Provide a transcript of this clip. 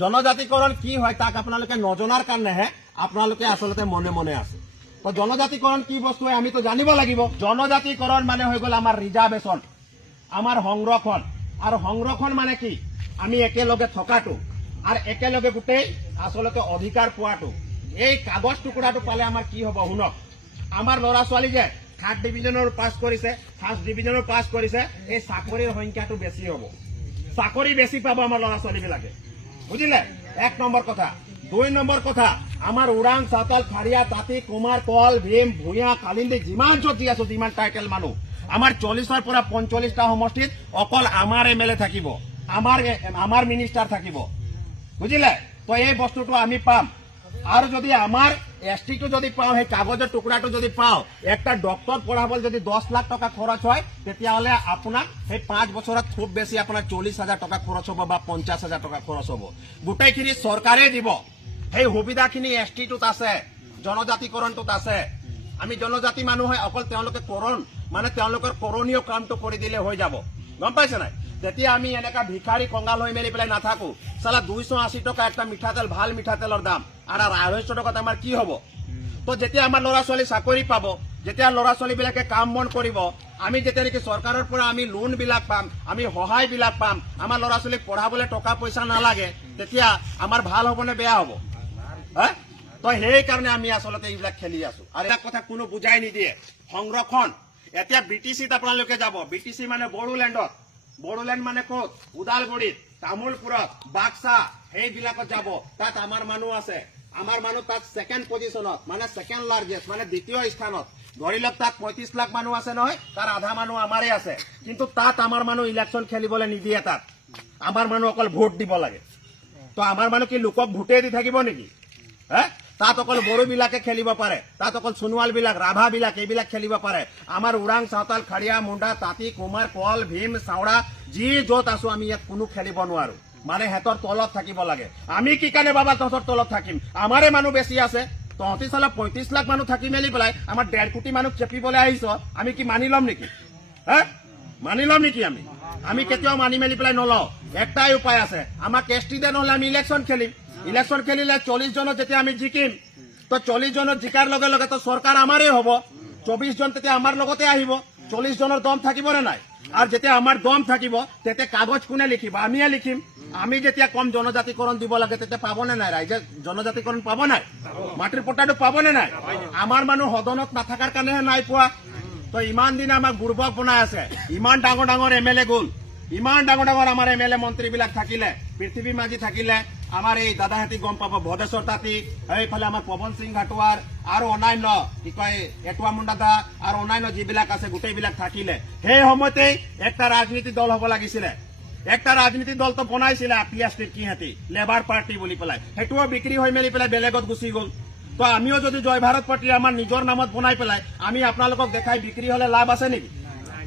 জনজাতিকৰণ কি হয় তাক আপোনালোকে নজনাৰ কাৰণেহে আপোনালোকে আচলতে মনে মনে আছে। তো জনজাতিকৰণ কি বস্তু হয় আমিতো জানিব লাগিব। জনজাতিকৰণ মানে হৈ গ'ল আমাৰ ৰিজাৰ্ভেশ্যন, আমাৰ সংৰক্ষণ। আৰু সংৰক্ষণ মানে কি? আমি একেলগে থকাটো আৰু একেলগে গোটেই আচলতে অধিকাৰ পোৱাটো। এই কাগজ টুকুৰাটো পালে আমাৰ কি হ'ব শুনক। আমাৰ ল'ৰা ছোৱালী যে 3rd ডিভিজনৰ পাছ কৰিছে, 1st ডিভিজনৰ পাছ কৰিছে, এই চাকৰিৰ সংখ্যাটো বেছি হ'ব, চাকৰি বেছি পাব আমাৰ ল'ৰা ছোৱালীবিলাকে, বুজিলে? 1 নম্বৰ কথা। 2 নম্বৰ কথা, আমাৰ ওৰাং, চাওতাল, খাৰিয়া, তাঁতী, কুমাৰ, কল, ভীম, ভূঞা, কালিন্দী যিমান যতি আছো, যিমান টাইটেল মানুহ, আমাৰ 40ৰ পৰা 45টা সমষ্টিত অকল আমাৰ MLA থাকিব, আমাৰ মিনিষ্টাৰ থাকিব, বুজিলে? তো এই বস্তুটো আমি পাম। আৰু যদি আমাৰ STটো যদি পাওঁ, সেই কাগজৰ টুকুৰাটো যদি পাওঁ, একটা ডক্টৰ পঢ়াবলৈ যদি 10 লাখ টকা খৰচ হয়, তেতিয়াহ'লে আপোনাক সেই 5 বছৰত খুব বেছি আপোনাৰ 40,000 টকা খৰচ হ'ব বা 50,000 টকা খৰচ হ'ব। গোটেইখিনি চৰকাৰে দিব। সেই সুবিধাখিনি STটোত আছে, জনজাতিকৰণটোত আছে। আমি জনজাতি মানুহ হয়, অকল তেওঁলোকে মানে তেওঁলোকৰ কৰণীয় কামটো কৰি দিলে হৈ যাব, গম পাইছে নাই? তেতিয়া আমি এনেকা ভিখাৰী কংগাল হৈ মেলি পেলাই নাথাকো। চালা 280 টকা একটা মিঠাতেল, ভাল মিঠাতেলৰ দাম, আৰু 250 টকাত আমাৰ কি হ'ব? তো যেতিয়া আমাৰ ল'ৰা ছোৱালী চাকৰি পাব, যেতিয়া ল'ৰা ছোৱালীবিলাকে কাম বন কৰিব, আমি যেতিয়া নেকি চৰকাৰৰ পৰা আমি লোন বিলাক পাম, আমি সহায় বিলাক পাম, আমাৰ ল'ৰা ছোৱালীক পঢ়াবলৈ টকা পইচা নালাগে, তেতিয়া আমাৰ ভাল হ'ব নে বেয়া হ'ব? তো সেইকাৰণে আমি আচলতে এইবিলাক খেলি আছো। আৰু এটা কথা কোনো বুজাই নিদিয়ে, সংৰক্ষণ। এতিয়া BTCত আপোনালোকে যাব, BTC মানে বড়োলেণ্ডত। বড়োলেণ্ড মানে ক'ত? ওদালগুৰিত, তামোলপুৰত, বাক্সা, সেইবিলাকত যাব। তাত আমাৰ মানুহ আছে, আমাৰ মানুহ তাত 2nd পজিশ্যনত, মানে 2nd লাৰ্জেষ্ট, মানে 2য় স্থানত। ধৰি লওক তাত 35 লাখ মানুহ আছে নহয়, তাৰ আধা মানুহ আমাৰে আছে। কিন্তু তাত আমাৰ মানুহ ইলেকশ্যন খেলিবলৈ নিদিয়ে। তাত আমাৰ মানুহ অকল ভোট দিব লাগে। তো আমাৰ মানুহ কি লোকক ভোটে দি থাকিব নেকি? তাত অকল বড়োবিলাকে খেলিব পাৰে, তাত অকল সোণোৱালবিলাক, ৰাভাবিলাক এইবিলাক খেলিব পাৰে। আমাৰ ওৰাং, চাওতাল, খাৰিয়া, মুণ্ডা, তাঁতী, কুমাৰ, কল, ভীম, চাওড়া যি য'ত আছো আমি ইয়াত কোনো খেলিব নোৱাৰো। মানে সিহঁতৰ তলত থাকিব লাগে। আমি কি কাৰণে বাবা তহঁতৰ তলত থাকিম? আমাৰে মানুহ বেছি আছে। তহঁতি চালা 35 লাখ মানুহ থাকি মেলি পেলাই আমাৰ 1.5 কোটি মানুহ চেপিবলৈ আহিছ, আমি কি মানি ল'ম নেকি? মানি ল'ম নেকি? আমি কেতিয়াও মানি মেলি পেলাই নলওঁ। একটাই উপায় আছে, আমাক ST দে, নহ'লে আমি ইলেকশ্যন খেলিম। ইলেকশ্যন খেলিলে 40 জনত যেতিয়া আমি জিকিম, তো 40 জনত জিকাৰ লগে লগে তো চৰকাৰ আমাৰেই হ'ব। 24 জন তেতিয়া আমাৰ লগতে আহিব। 40 জনৰ দম থাকিবনে নাই? আৰু যেতিয়া আমাৰ দম থাকিব, তেতিয়া কাগজ কোনে লিখিব? আমিয়ে লিখিম। আমি যেতিয়া কম জনজাতিকৰণ দিব লাগে, তেতিয়া পাবনে নাই? ৰাইজে জনজাতিকৰণ পাব নাই? মাটিৰ পট্টাটো পাবনে নাই? আমাৰ মানুহ সদনত নাথাকাৰ কাৰণেহে নাই পোৱা। তো ইমান দিনে আমাক বুৰ্বক বনাই আছে। ইমান ডাঙৰ ডাঙৰ MLA গ'ল, ইমান ডাঙৰ ডাঙৰ আমাৰ MLA মন্ত্ৰীবিলাক থাকিলে, পৃথিৱী মাঝি থাকিলে, আমাৰ এই দাদাহেঁতি গম পাব, ভদেশ্বৰ তাঁতী, এইফালে আমাৰ পৱন সিং ঘাটোৱাৰ আৰু অন্যান্য কি কয় এটুৱা মুণ্ডা দা আৰু অন্যান্য যিবিলাক আছে গোটেইবিলাক থাকিলে। সেই সময়তেই একটা ৰাজনীতি দল হ'ব লাগিছিলে। একটা ৰাজনীতি দল তো বনাইছিলে PSTৰ কিহেঁতি, লেবাৰ পাৰ্টি বুলি পেলাই। সেইটোও বিক্ৰী হৈ মেলি পেলাই বেলেগত গুচি গ'ল। তো আমিও যদি জয় ভাৰত পাৰ্টি আমাৰ নিজৰ নামত বনাই পেলাই আমি আপোনালোকক দেখাই বিক্ৰী হ'লে লাভ আছে নেকি?